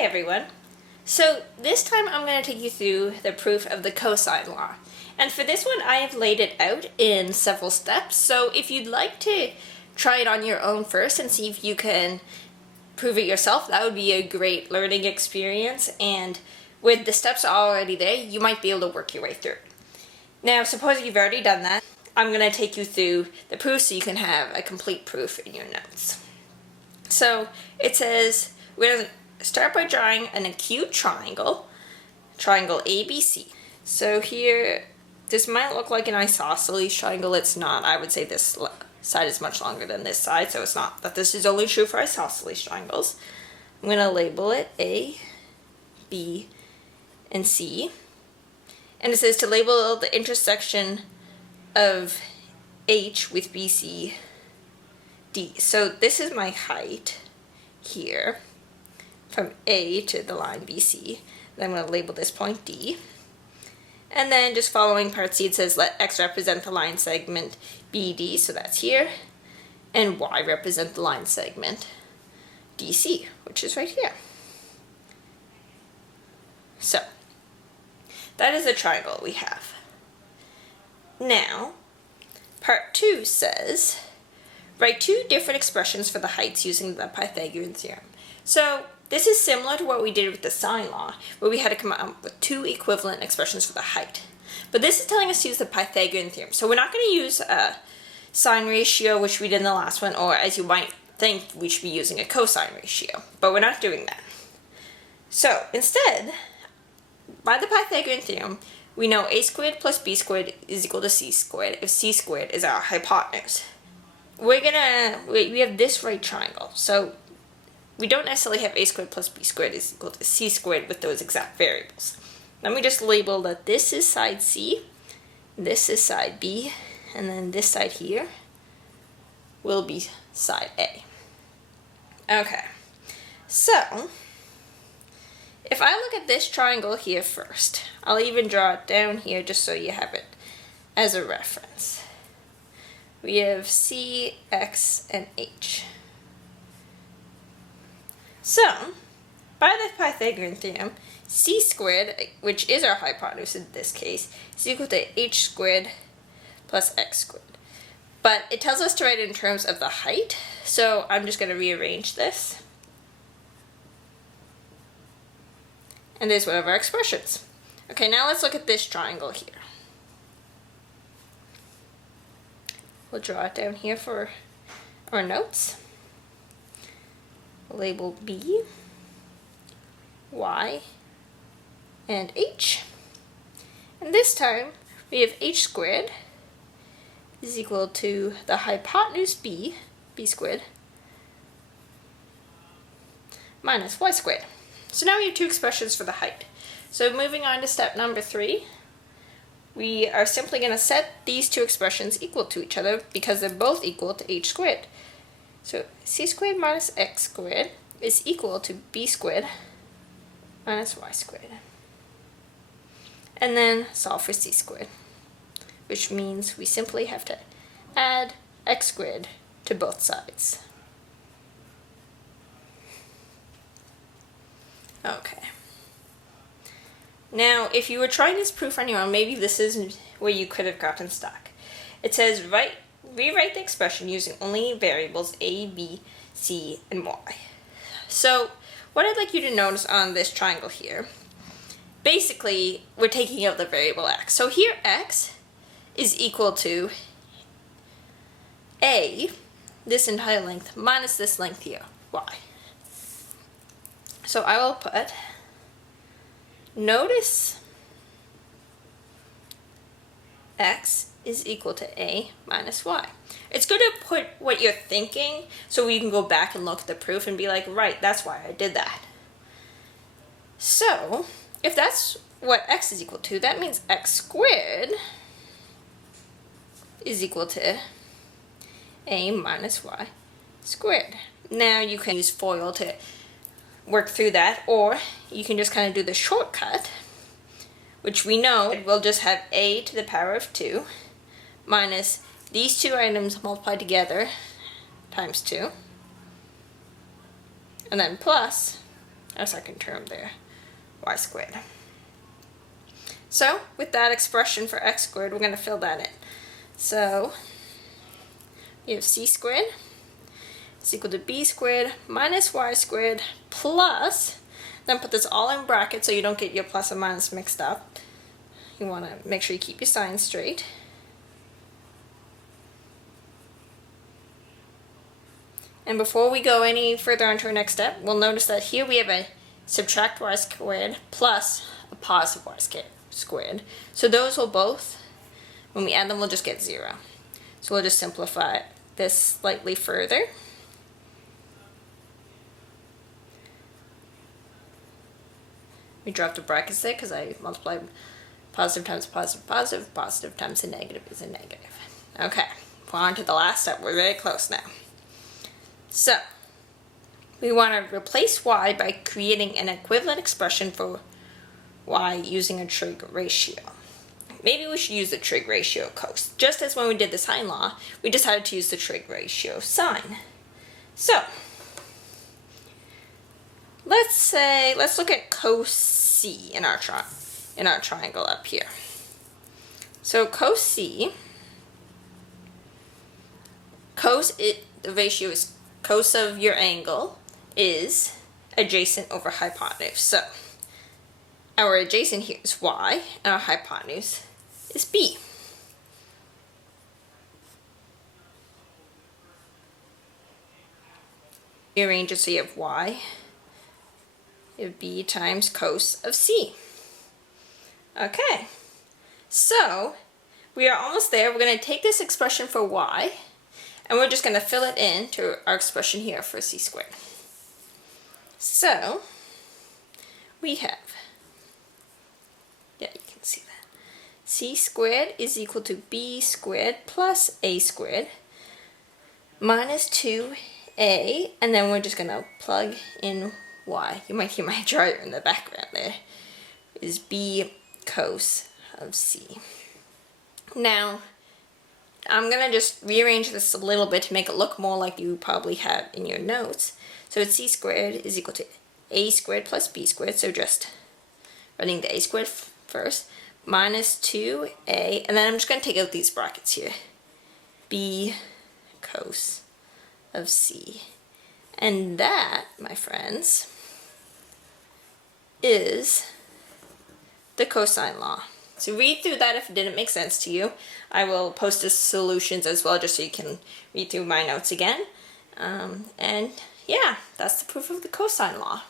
Hey everyone! So this time I'm going to take you through the proof of the cosine law. And for this one I have laid it out in several steps, so if you'd like to try it on your own first and see if you can prove it yourself, that would be a great learning experience, and with the steps already there, you might be able to work your way through it. Now suppose you've already done that, I'm going to take you through the proof so you can have a complete proof in your notes. So it says, we're going to start by drawing an acute triangle ABC. So here, this might look like an isosceles triangle. It's not. I would say this side is much longer than this side, so it's not that this is only true for isosceles triangles. I'm going to label it A, B, and C. And it says to label the intersection of H with BC, D. So this is my height here from A to the line BC. Then I'm going to label this point D. And then just following part C, it says let X represent the line segment BD, so that's here, and Y represent the line segment DC, which is right here. So that is the triangle we have. Now, part 2 says, write two different expressions for the heights using the Pythagorean theorem. So this is similar to what we did with the sine law, where we had to come up with two equivalent expressions for the height. But this is telling us to use the Pythagorean theorem. So we're not going to use a sine ratio, which we did in the last one, or as you might think, we should be using a cosine ratio. But we're not doing that. So instead, by the Pythagorean theorem, we know a squared plus b squared is equal to c squared if c squared is our hypotenuse. We have this right triangle, so we don't necessarily have a squared plus b squared is equal to c squared with those exact variables. Let me just label that this is side C, this is side B, and then this side here will be side A. Okay, so if I look at this triangle here first, I'll even draw it down here just so you have it as a reference. We have C, X, and H. So, by the Pythagorean theorem, C squared, which is our hypotenuse in this case, is equal to H squared plus X squared. But it tells us to write it in terms of the height, so I'm just going to rearrange this. And there's one of our expressions. Okay, now let's look at this triangle here. We'll draw it down here for our notes. Label B, Y, and H. And this time we have H squared is equal to the hypotenuse B squared, minus Y squared. So now we have two expressions for the height. So moving on to step number 3, we are simply going to set these two expressions equal to each other because they're both equal to H squared. So C squared minus X squared is equal to B squared minus Y squared. And then solve for C squared, which means we simply have to add X squared to both sides. Okay. Now, if you were trying this proof on your own, maybe this is where you could have gotten stuck. It says rewrite the expression using only variables a, b, c, and y. So, what I'd like you to notice on this triangle here, basically, we're taking out the variable x. So here, x is equal to a, this entire length, minus this length here, y. So I will put, notice x is equal to a minus y. It's good to put what you're thinking so we can go back and look at the proof and be like, right, that's why I did that. So, if that's what x is equal to, that means x squared is equal to a minus y squared. Now you can use FOIL to work through that, or you can just kind of do the shortcut, which we know we'll just have a to the power of 2 minus these two items multiplied together times 2, and then plus our second term there, y squared. So with that expression for x squared, we're going to fill that in. So we have c squared is equal to b squared minus y squared plus, then put this all in brackets so you don't get your plus and minus mixed up. You want to make sure you keep your signs straight. And before we go any further on to our next step, we'll notice that here we have a subtract y squared plus a positive y squared. So those will both, when we add them, we'll just get 0. So we'll just simplify this slightly further. We dropped the brackets there because I multiplied positive times positive, positive, positive times a negative is a negative. Okay, we're on to the last step. We're very close now. So, we want to replace y by creating an equivalent expression for y using a trig ratio. Maybe we should use the trig ratio of cos. Just as when we did the sine law, we decided to use the trig ratio of sine. So, let's look at cos c in our triangle up here. So cos c, the ratio is cos of your angle is adjacent over hypotenuse. So our adjacent here is y, and our hypotenuse is b. Rearrange it so you have y, you have b times cos of c. Okay, so we are almost there. We're going to take this expression for y, and we're just going to fill it in to our expression here for c squared. So we have, yeah, you can see that, c squared is equal to b squared plus a squared minus 2a, and then we're just going to plug in y. You might hear my dryer in the background there. Is b cos of c. Now, I'm going to just rearrange this a little bit to make it look more like you probably have in your notes. So it's c squared is equal to a squared plus b squared, so just writing the a squared first, minus 2a, and then I'm just going to take out these brackets here. B cos of c. And that, my friends, is the cosine law. So read through that if it didn't make sense to you. I will post the solutions as well just so you can read through my notes again. And yeah, that's the proof of the cosine law.